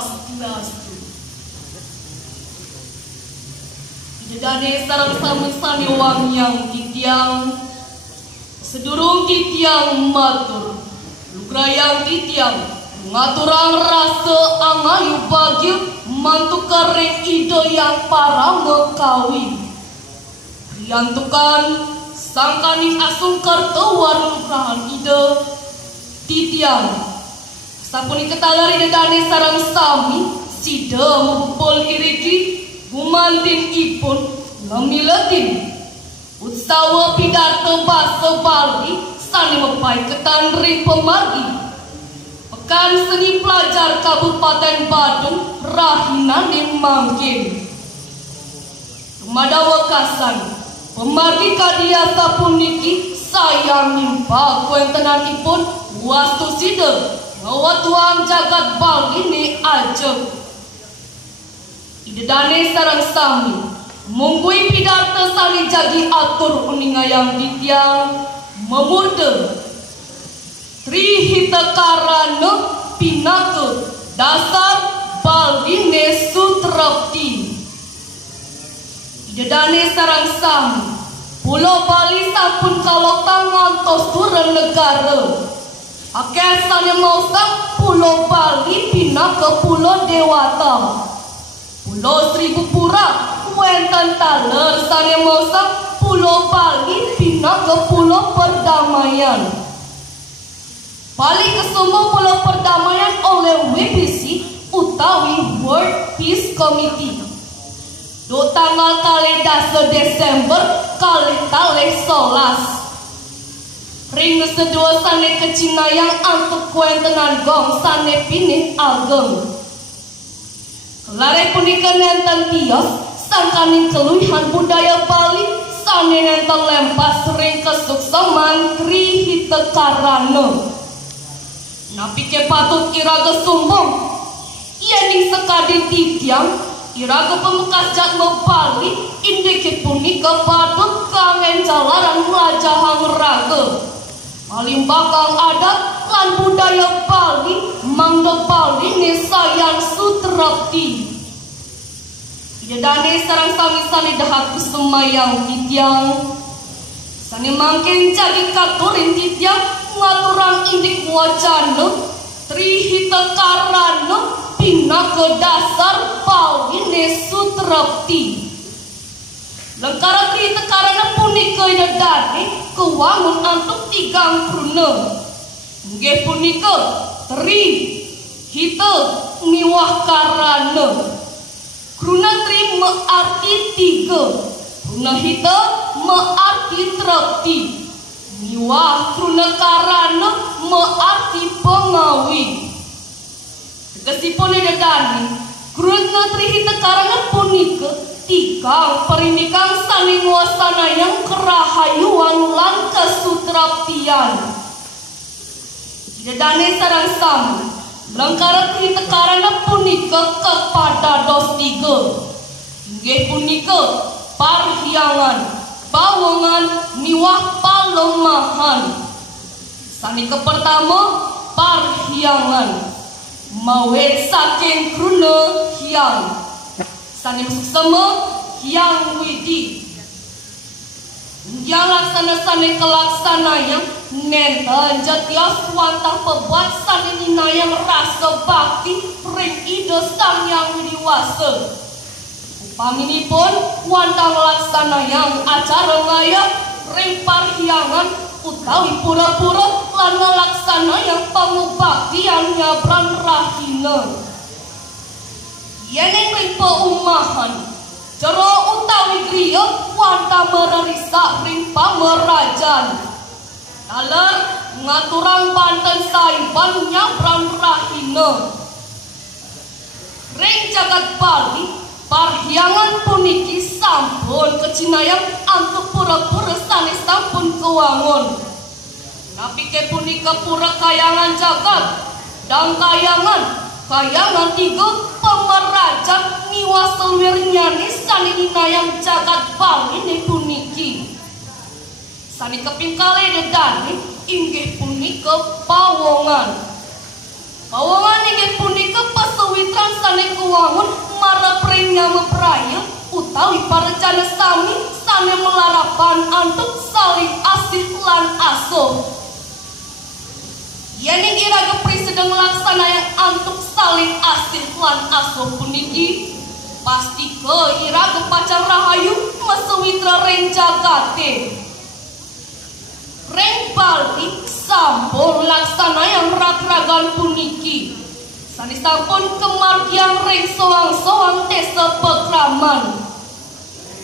Swastiastu. Dane sareng sami-sami wong yang titiang sedurung titiang matur lugrayang titiang ngaturang rasa angayu bagil mantu kering ide yang para mekawin riantukan sangkani asung kartawar lugrahan ide titiang sapuni ketalari dane sareng sami sida mempul kiriki gumantin ipun ngamiletin utsawa pidato basa Bali sani mepai ketanri pemargi pekan seni pelajar Kabupaten Badung rahinane mangkin rumada wekasan pemargi kadiata puniki sayang nimpa kuentenanipun wastu sida ngawatuang jagat Bali ni ajeng idedane sareng sami munggui pidato sani jagi atur uningayang ditiang memurde trihita karana pinaka dasar Baline Sutrapti idedane sareng sami Pulau Bali sampun kalau tangan tos turun negara akeh sane mausang Pulau Bali pindah ke Pulau Dewata Pulau Seribu Pura, Kuentan Taler, sane mosang Pulau Bali pindah ke Pulau Perdamaian. Bali ke semua Pulau Perdamaian oleh WPC utawi World Peace Committee. Do tanggal kali 10 Desember kali tali 11. Ring sedua sane kecinayang antuk kuentenan gong sane pinih ageng. Lare punika nenten tios sangkaning keluihan budaya Bali sane nenten lempas sering kesukseman trihita karana napi ke patut iraga sumbong iening sekadi titiang iraga pemekas jatma Bali indikit punika patut kangen jalaran lajahang raga maling bakal adat lan budaya Bali mangdo Bali ni sayang Sutrapti idedane sareng sami-sami dahat kusemayang titiang sani mangking jagi katurin titiang ngaturang indik wacana trihita karana pinaka dasar Baline Sutrapti lengkara trihita karana punika idedane kewangun antuk 30 nggih punika trihita miwah karana kruna tri mearti 3 kruna hita mearti trapti miwah kruna karana mearti pengawi tegesipun dedani kruna tri hita karana punika tikang perindikang saling wasana yang kerahayuan lan kesutraptian dedane sareng sami langkara trihita karana punika kepada dos 3 inggih punika parhyangan pawongan miwah palemahan sani kepertama parhyangan mawet saking kruna hyang sani suksema hyang widi yang laksana sani kelaksana yang nenten jatias wantah pebuat sani ninayang rasa bakti ring ide sang yang widiwasa upaminipun wantah laksana yang acara ngaya ring parhyangan utawi pura-pura lan laksana yang pangubaktian nyabran rahina yeneng ring paumahan jero utawi griya wantah mererisa ring pamerajan taler ngaturang panten saiban nyabran rahina ring jagat Bali parhyangan puniki sampun kecinayang antuk pura-pura sanes sampun kewangun napi ke punika pura kayangan jagat dan kayangan 3 pemerajan miwas selwirnya sani ninayang jagat Bali ni puniki sani kepingkale dedani inggih punika pawongan inggih punika pasewitran jana sami sane melarapan antuk saling asih lan asuh. Yening iraga presiden laksana yang antuk saling asih lan asuh puniki pasti ke iraga pacar rahayu mesewitra reng jagate. Reng Bali sampun laksana yang rak-ragan puniki. Sani sampun kemargian reng soang-soang desa Pekraman.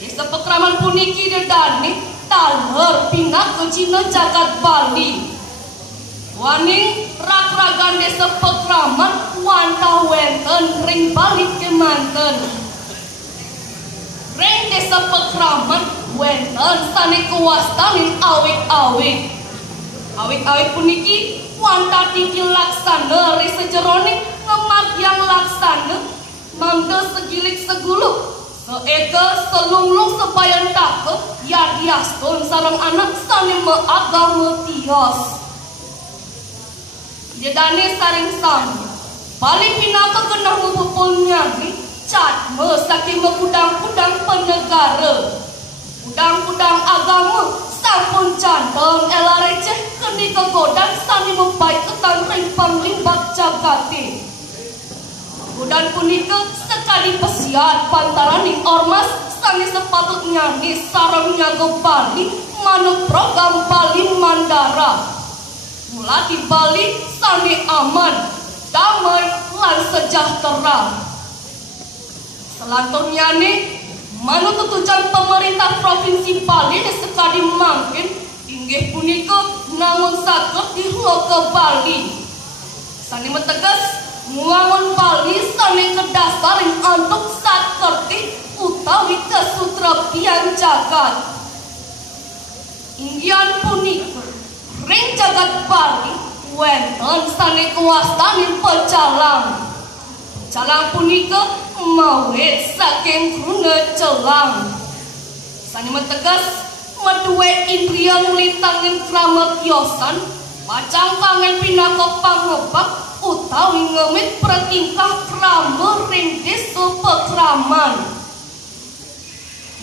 Desa Pekraman puniki dedane taler pinak ke Cina jagat Bali. Waning rak-ragan desa Pekraman wantah wenten reng Bali kemanten. Reng desa Pekraman wenten sane kuwastanin awik-awik. Awik-awik puniki wantah tinggi laksana rese jeroning kemargian laksana mangga segilik seguluk seeka selunglung sebayan take yadiaston sarang anak sane meagama tios. Jedane saring sami Bali pinaka kenah mubupul nyagi catme saking mekudang-kudang penegara. Kudang-kudang agama sampun cantong ela receh keni kegodang sani membaik ketan ring panglimbak jagate. Kudan punika sekali pesiat pantaraning ormas sani sepatutnya ni sarang nyago Bali manut program Bali Mandara. Mula di Bali sani aman, damai lan sejahtera. Selanturnya nih manut tutujan pemerintah provinsi Bali di sekadi mangkin inggih punika namun saged dihulo ke Bali. Sani metegas nguangun Bali sani kedasaring antuk sakerti utawi kesutreptian jagat. Inggian punika ring jagat Bali wenten sani kuwastaning pecalang. Pecalang punika mawit saking grune celang. Sani metegas meduwe indria nglintanging krama kiosan pacang kangen pinaka pangebak utawi ngemit pertingkah krama ring desa Pekraman.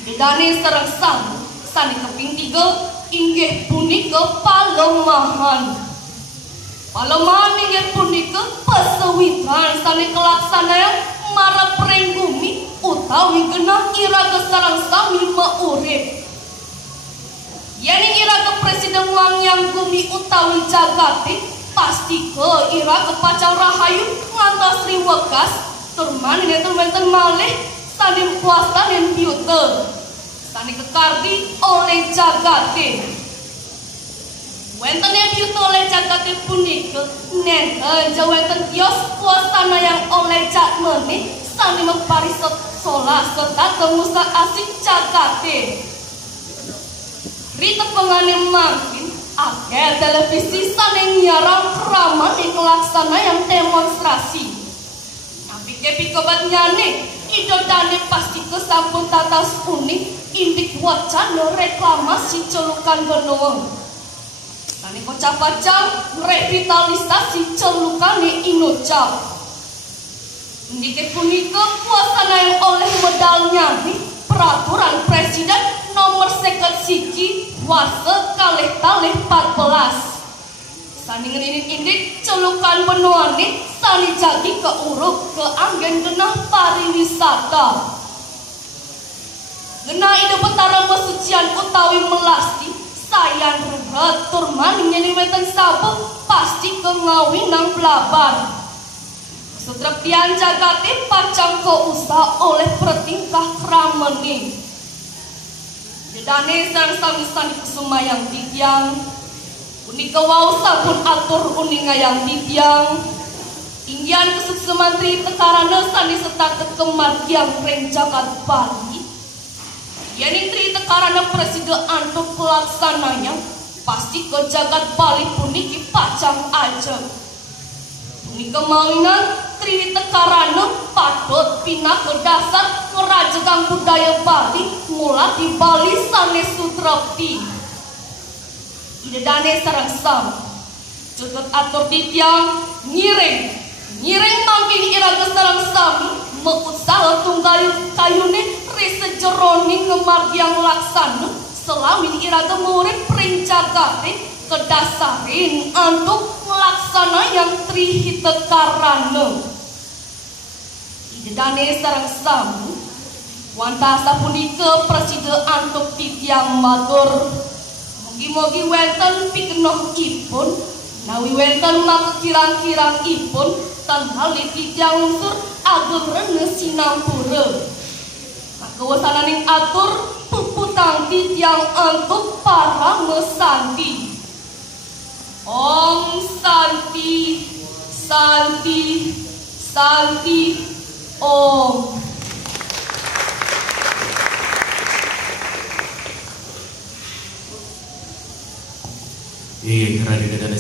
Bedane sareng sani keping 3 inggih punika Palemahan. Palemahan inggih punika pesewitran sani kelaksanaan marep ring bumi utawi genah iraga sareng sami meurip. Yening iraga presiden wangyang bumi utawi jagate pasti ke iraga pacang rahayu ngantos riwekas turmanin wenten malih sani kuasanen biute sani kekardi oleh jagate. Wenten yang biute oleh jagate punika nenten jawenten kios kuasana yang oleh jatmene sani memparisot sola serta kemusa asik jagate. Rita penganim makin akeh televisi sane nyiarang kraman ing laksana yang demonstrasi. Tapi kepi kebat nyane idodane pasti kesampun tatas unik indik wacana reklamasi celukan benua. Sane kocap-kocap revitalisasi celukane Inocap. Indike punika kuasana yang oleh medal nyani peraturan presiden nomor 51 wase kalih 14. Sani ngerinin indik celukan benuane sani jadi keuruk ke anggen genah pariwisata. Genah ide betara mesucian utawi melasti sayan ruhet turman nyeni weten sabu pasti kengawinang blabar. Sutreptian jagate pacang ko usah oleh pertingkah krameni. Jedane sareng sami-sami kusumayang didiang punika wau sampun atur uningayang didiang inggian kesuksumantri tekarana sani setaket kemargiang ring jagat Bali. Yening tri tekarana presiden antuk pelaksananya pasti ke jagat Bali puniki pacang aja. Punika mawinan tri tekarana patut pindah ke dasar ngerajegang budaya Bali mula di Bali sane sutrepti. Idedane sareng sam cutut atur ditiang ngiring mangking iraga sareng sami meusaha tunggal kayune ri sejero jroning ngemargyang laksana selawin iraga murid princagate kedasarin untuk melaksana yang trihitekarana. Idedane sareng sami wantasa punika presida antuk titiang matur. Mugi-mugi wenten pikenohipun nawi wenten makekirang-kirangipun tanhali titiang unsur ageng rene sinampura. Makawasananing atur puputang titiang antuk para mesanti. Om Santi, Santi, Santi, Om. Raden